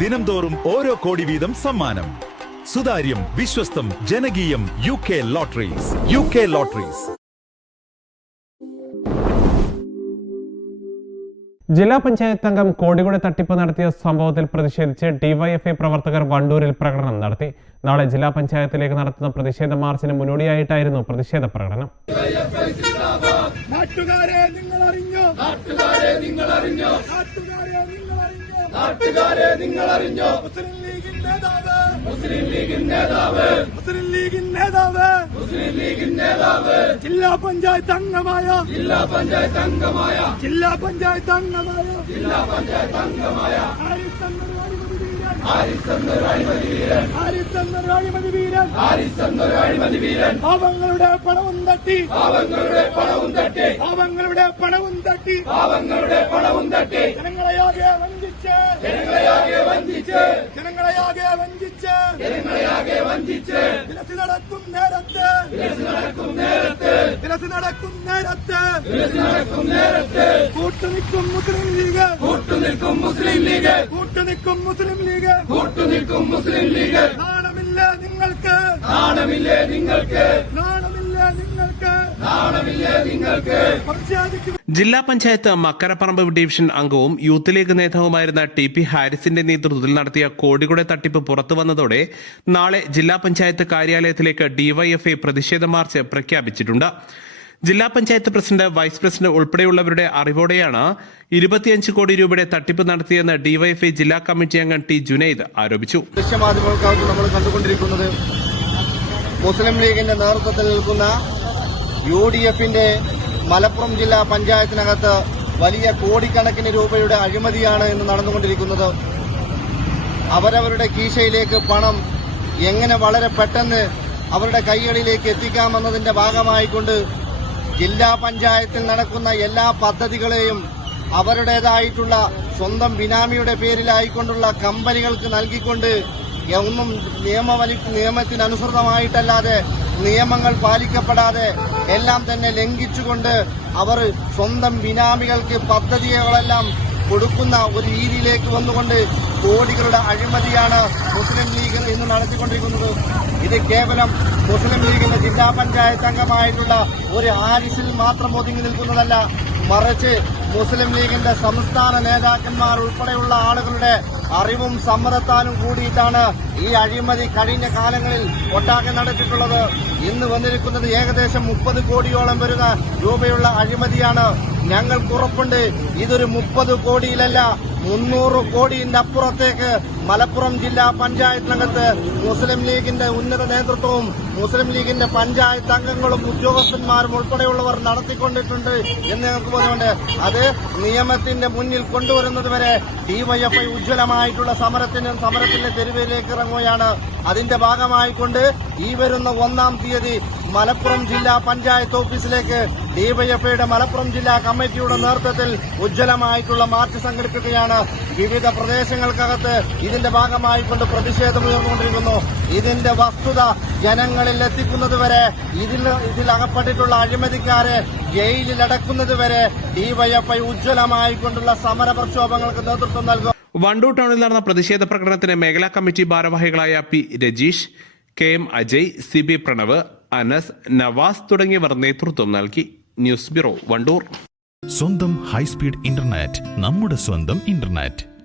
ദിനംതോറും ഓരോ കോടി വീതം സമ്മാനം. സുതാര്യം വിശ്വസ്തം ജനകീയം U K lotteries. U K lotteries. ജില്ലാ പഞ്ചായത്ത് അംഗം കോടികൂടെ തട്ടിപ്പ് നടത്തിയ സംഭവത്തിൽ പ്രതിഷേധിച്ച് ഡിവൈഎഫ്ഐ പ്രവർത്തകർ വണ്ടൂരിൽ പ്രകടനം നടത്തി. നാളെ ജില്ലാ പഞ്ചായത്തിലേക്ക് നടത്തുന്ന പ്രതിഷേധ മാർച്ചിന് മുന്നോടിയായിട്ടായിരുന്നു പ്രതിഷേധ പ്രകടനം. നാട്ടുകാരെ നിങ്ങൾ അറിഞ്ഞോ നാട്ടുകാരെ നിങ്ങൾ അറിഞ്ഞോ നാട്ടുകാരെ നാട്ടുകാരെ നിങ്ങൾ അറിഞ്ഞോ മുസ്ലിം ലീഗിൻ നേതാവ്. മുസ്ലിം ലീഗിൻ നേതാവ്. മുസ്ലിം ലീഗിൻ നേതാവ്. മുസ്ലിം ലീഗിൻ നേതാവ്. ജില്ലാ പഞ്ചായത്ത് അംഗമായ. ജില്ലാ പഞ്ചായത്ത് അംഗമായ. ജില്ലാ പഞ്ചായത്ത് അംഗമായ. ജില്ലാ പഞ്ചായത്ത് അംഗമായ. പാവങ്ങളുടെ പണവും തട്ടി. പാവങ്ങളുടെ പണവും തട്ടി. പാവങ്ങളുടെ പണവും തട്ടി. പാവങ്ങളുടെ പണവും തട്ടി. ജനങ്ങളെയാകെ വഞ്ചിച്ച് ജനങ്ങളെയാകെ വഞ്ചിച്ച് ജനങ്ങളെയാകെ വഞ്ചിച്ച് വിലസി നടക്കും നേരത്ത് വിലസി നടക്കും നേരത്ത് വിലസി നടക്കും നേരത്ത് വിലസി നടക്കും നേരത്ത്. കൂട്ടുനിൽക്കും മുസ്ലിം ലീഗ് കൂട്ടുനിൽക്കും മുസ്ലിം ലീഗ്. കൂട്ടുനിൽക്കും മുസ്ലിം ലീഗ്. കൂട്ടുനിൽക്കും മുസ്ലിം ലീഗ്. നാണമില്ല നിങ്ങൾക്ക്. നാണമില്ലേ നിങ്ങൾക്ക്? നാണമില്ലേ നിങ്ങൾക്ക് നാണമില്ലേ നിങ്ങൾക്ക് പ്രതിഷേധിക്കും ജില്ലാ പഞ്ചായത്ത് മക്കരപ്പറമ്പ് ഡിവിഷൻ അംഗവും യൂത്ത് ലീഗ് നേതാവുമായിരുന്ന ടി പി ഹാരിസിന്റെ നേതൃത്വത്തിൽ നടത്തിയ കോടികുടെ തട്ടിപ്പ് പുറത്തു വന്നതോടെ നാളെ ജില്ലാ പഞ്ചായത്ത് കാര്യാലയത്തിലേക്ക് ഡിവൈഎഫ്ഐ പ്രതിഷേധ മാർച്ച് പ്രഖ്യാപിച്ചിട്ടുണ്ട്. ജില്ലാ പഞ്ചായത്ത് പ്രസിഡന്റ് വൈസ് പ്രസിഡന്റ് ഉൾപ്പെടെയുള്ളവരുടെ അറിവോടെയാണ് ഇരുപത്തിയഞ്ച് കോടി രൂപയുടെ തട്ടിപ്പ് നടത്തിയെന്ന് ഡിവൈഎഫ്ഐ ജില്ലാ കമ്മിറ്റി അംഗം ടി ജുനൈദ് ആരോപിച്ചു. നമ്മൾ കണ്ടുകൊണ്ടിരിക്കുന്നത് മുസ്ലിം ലീഗിന്റെ നേതൃത്വത്തിൽ നിൽക്കുന്ന യു ഡി എഫിന്റെ മലപ്പുറം ജില്ലാ പഞ്ചായത്തിനകത്ത് വലിയ കോടിക്കണക്കിന് രൂപയുടെ അഴിമതിയാണ് ഇന്ന് നടന്നുകൊണ്ടിരിക്കുന്നത്. അവരവരുടെ കീശയിലേക്ക് പണം എങ്ങനെ വളരെ പെട്ടെന്ന് അവരുടെ കൈകളിലേക്ക് എത്തിക്കാമെന്നതിന്റെ ഭാഗമായിക്കൊണ്ട് ജില്ലാ പഞ്ചായത്തിൽ നടക്കുന്ന എല്ലാ പദ്ധതികളെയും അവരുടേതായിട്ടുള്ള സ്വന്തം ബിനാമിയുടെ പേരിലായിക്കൊണ്ടുള്ള കമ്പനികൾക്ക് നൽകിക്കൊണ്ട് ഒന്നും നിയമവലി നിയമത്തിനനുസൃതമായിട്ടല്ലാതെ നിയമങ്ങൾ പാലിക്കപ്പെടാതെ എല്ലാം തന്നെ ലംഘിച്ചുകൊണ്ട് അവർ സ്വന്തം ബിനാമികൾക്ക് പദ്ധതികളെല്ലാം കൊടുക്കുന്ന ഒരു രീതിയിലേക്ക് വന്നുകൊണ്ട് കോടികളുടെ അഴിമതിയാണ് മുസ്ലിം ലീഗ് ഇന്ന് നടത്തിക്കൊണ്ടിരിക്കുന്നത്. ഇത് കേവലം മുസ്ലിം ലീഗിന്റെ ജില്ലാ പഞ്ചായത്ത് അംഗമായിട്ടുള്ള ഒരു ആരിസിൽ മാത്രം ഒതുങ്ങി നിൽക്കുന്നതല്ല മറിച്ച് മുസ്ലിം ലീഗിന്റെ സംസ്ഥാന നേതാക്കന്മാർ ഉൾപ്പെടെയുള്ള ആളുകളുടെ അറിവും സമ്മതത്താനും കൂടിയിട്ടാണ് ഈ അഴിമതി കഴിഞ്ഞ കാലങ്ങളിൽ ഒട്ടാകെ നടത്തിയിട്ടുള്ളത്. ഇന്ന് വന്നിരിക്കുന്നത് ഏകദേശം മുപ്പത് കോടിയോളം വരുന്ന രൂപയുള്ള അഴിമതിയാണ്. ഞങ്ങൾക്ക് ഉറപ്പുണ്ട്. ഇതൊരു മുപ്പത് കോടിയിലല്ല മുന്നൂറ് കോടിയുടെ അപ്പുറത്തേക്ക് മലപ്പുറം ജില്ലാ പഞ്ചായത്തിനകത്ത് മുസ്ലിം ലീഗിന്റെ ഉന്നത നേതൃത്വവും മുസ്ലിം ലീഗിന്റെ പഞ്ചായത്ത് അംഗങ്ങളും ഉദ്യോഗസ്ഥന്മാരും ഉൾപ്പെടെയുള്ളവർ നടത്തിക്കൊണ്ടിട്ടുണ്ട് എന്ന് ഞങ്ങൾക്ക് പറഞ്ഞുകൊണ്ട് അത് നിയമത്തിന്റെ മുന്നിൽ കൊണ്ടുവരുന്നതുവരെ ഡിവൈഎഫ്ഐ ഉജ്ജ്വലമായിട്ടുള്ള സമരത്തിന് സമരത്തിന്റെ തെരുവിലേക്ക് ഇറങ്ങുകയാണ്. അതിന്റെ ഭാഗമായിക്കൊണ്ട് ഈ വരുന്ന ഒന്നാം തീയതി മലപ്പുറം ജില്ലാ പഞ്ചായത്ത് ഓഫീസിലേക്ക് ഡിവൈഎഫ്ഐയുടെ മലപ്പുറം ജില്ലാ കമ്മിറ്റിയുടെ നേതൃത്വത്തിൽ ഉജ്ജ്വലമായിട്ടുള്ള മാർച്ച് സംഘടിപ്പിക്കുകയാണ്. വിവിധ പ്രദേശങ്ങൾക്കകത്ത് ഇതിന്റെ ഭാഗമായിക്കൊണ്ട് പ്രതിഷേധം ഉയർന്നുകൊണ്ടിരിക്കുന്നു. ഇതിന്റെ വസ്തുത ജനങ്ങളിൽ എത്തിക്കുന്നതുവരെ ഇതിൽ അകപ്പെട്ടിട്ടുള്ള അഴിമതിക്കാരെ ജയിലിൽ അടക്കുന്നതുവരെ ഡിവൈഎഫ്ഐ ഉജ്ജ്വലമായിക്കൊണ്ടുള്ള സമര പ്രക്ഷോഭങ്ങൾക്ക് നേതൃത്വം നൽകും. വണ്ടൂർ ടൗണിൽ നടന്ന പ്രതിഷേധ പ്രകടനത്തിന് മേഖലാ കമ്മിറ്റി ഭാരവാഹികളായ P Rajeesh K M Ajay C B Pranav Anas Navas തുടങ്ങിയവർ നേതൃത്വം നൽകി. News bureau Wandoor. സ്വന്തം ഹൈസ്പീഡ് ഇന്റർനെറ്റ് നമ്മുടെ സ്വന്തം ഇന്റർനെറ്റ്.